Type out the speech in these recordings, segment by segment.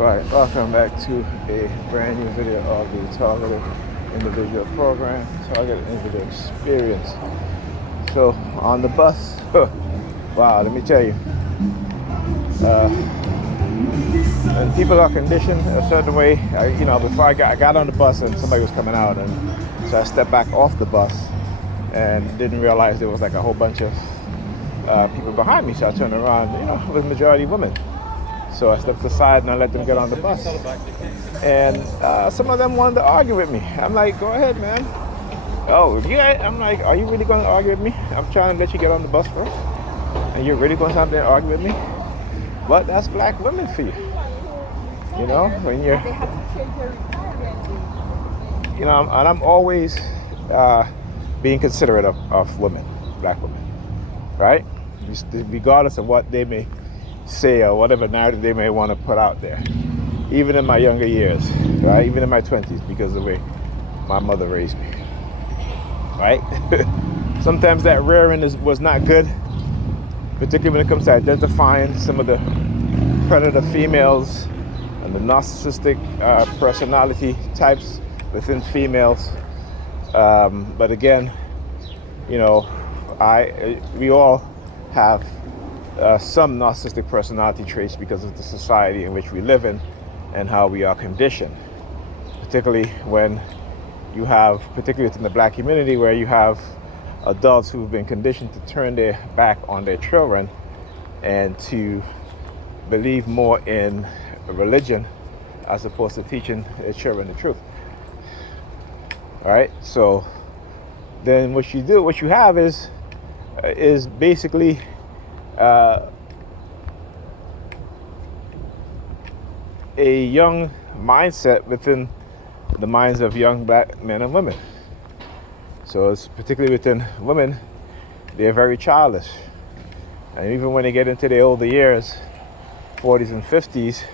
Right, welcome back to a brand new video of the Targeted Individual Program, Targeted Individual Experience. So on the bus, wow, let me tell you, when people are conditioned a certain way, before I got on the bus and somebody was coming out, and so I stepped back off the bus and didn't realize there was like a whole bunch of people behind me. So I turned around, it was majority women. So I stepped aside and I let them get on the bus. And some of them wanted to argue with me. I'm like, go ahead, man. Oh, yeah. I'm like, are you really going to argue with me? I'm trying to let you get on the bus first. And you're really going to stand there and argue with me? But that's black women for you. When you're, and I'm always being considerate of women, black women, right? Regardless of what they may say or whatever narrative they may want to put out there. Even in my younger years, right? Even in my 20s, because of the way my mother raised me, right? Sometimes that rearing was not good, particularly when it comes to identifying some of the predator females and the narcissistic personality types within females. But again, we all have some narcissistic personality traits because of the society in which we live in and how we are conditioned, particularly when you have, particularly within the black community, where you have adults who've been conditioned to turn their back on their children and to believe more in religion as opposed to teaching their children the truth. All right, so then what you have is basically a young mindset within the minds of young black men and women. So it's particularly within women, they're very childish. And even when they get into their older years, 40s and 50s,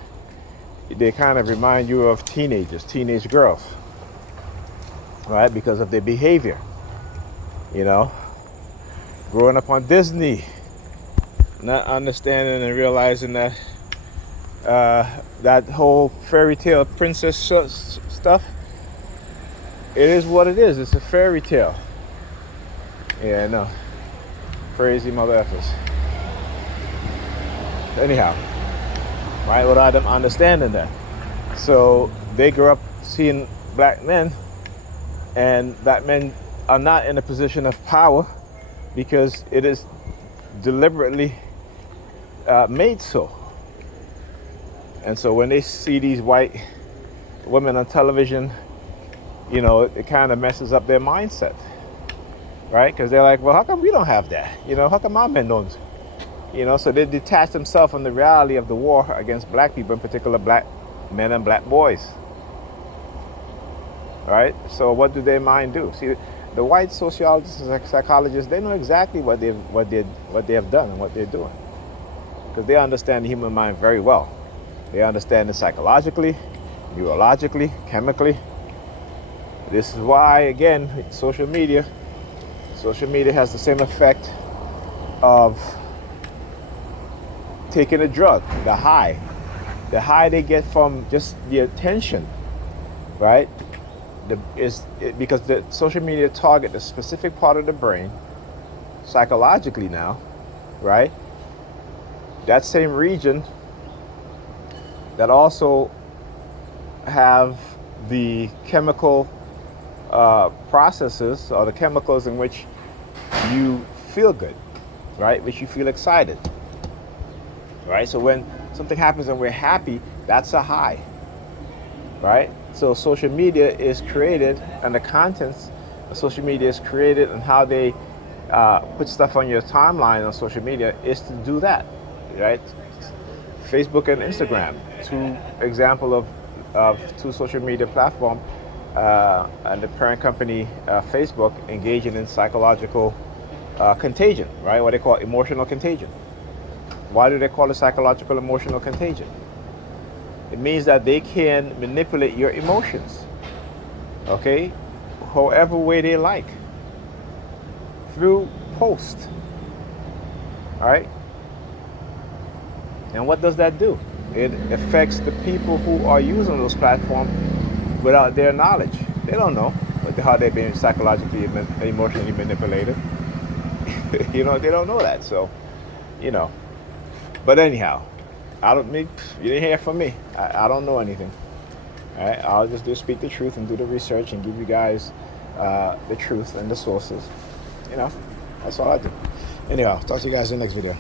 they kind of remind you of teenage girls, right? Because of their behavior, growing up on Disney, not understanding and realizing that that whole fairy tale princess stuff, it is what it is. It's a fairy tale. Yeah, I know. Crazy mother effers. Anyhow, right, without them understanding that. So they grew up seeing black men, and black men are not in a position of power because it is deliberately made so. And so when they see these white women on television, it kind of messes up their mindset, right? Because they're like, well, how come we don't have that? How come our men don't? So they detach themselves from the reality of the war against black people, in particular black men and black boys, right? So what do their mind do? See, the white sociologists and psychologists, they know exactly what they have done and what they're doing, because they understand the human mind very well. They understand it psychologically, neurologically, chemically. This is why, again, social media has the same effect of taking a drug, the high they get from just the attention, right? Because the social media target the specific part of the brain psychologically now, right? That same region that also have the chemical processes, or the chemicals in which you feel good, right? Which you feel excited, right? So when something happens and we're happy, that's a high, right? So social media is created, and the contents of social media is created, and how they put stuff on your timeline on social media is to do that, right? Facebook and Instagram, two example of two social media platforms, and the parent company, Facebook, engaging in psychological contagion, right? What they call emotional contagion. Why do they call it psychological emotional contagion? It means that they can manipulate your emotions, okay, however way they like, through post, all right? And what does that do? it affects the people who are using those platforms without their knowledge. They don't know how they're being psychologically and emotionally manipulated. They don't know that. So, you know. But anyhow, you didn't hear from me. I don't know anything. All right, I'll just speak the truth and do the research and give you guys the truth and the sources. That's all I do. Anyhow, talk to you guys in the next video.